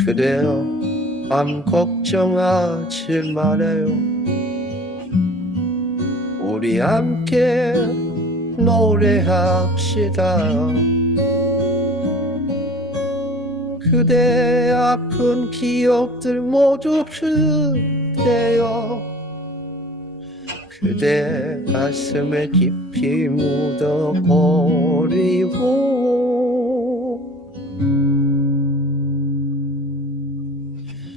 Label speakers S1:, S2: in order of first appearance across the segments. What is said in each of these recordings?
S1: 있어요. 아무 걱정하지 말아요. 우리 함께 노래합시다. 그대 아픈 기억들 모두 그대요. 그대 가슴에 깊이 묻어버리고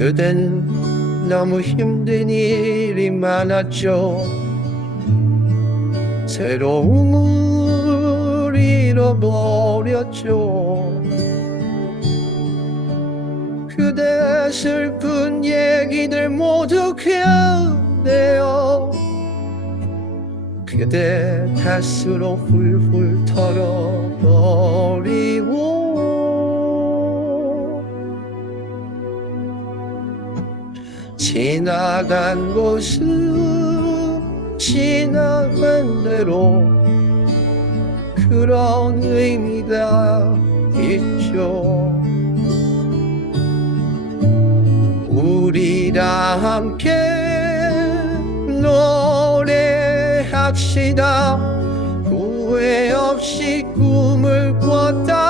S1: 그댄 너무 힘든 일이 많았죠. 새로움을 잃어버렸죠. 그대 슬픈 얘기들 모두 그대요. 그대 탓으로 훌훌 털어 지나간 곳은 지나간 대로 그런 의미가 있죠. 우리랑 함께 노래합시다. 후회 없이 꿈을 꿨단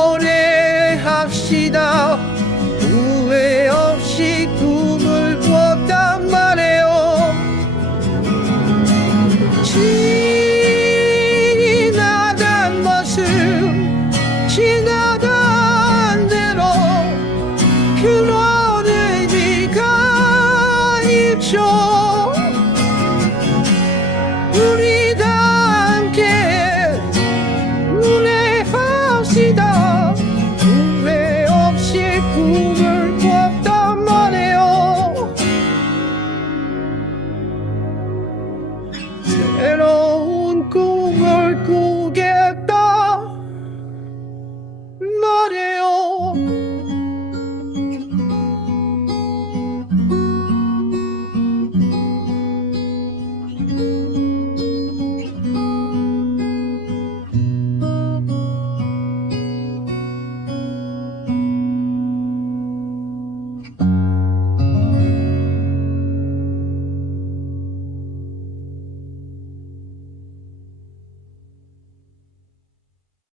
S1: Yeah.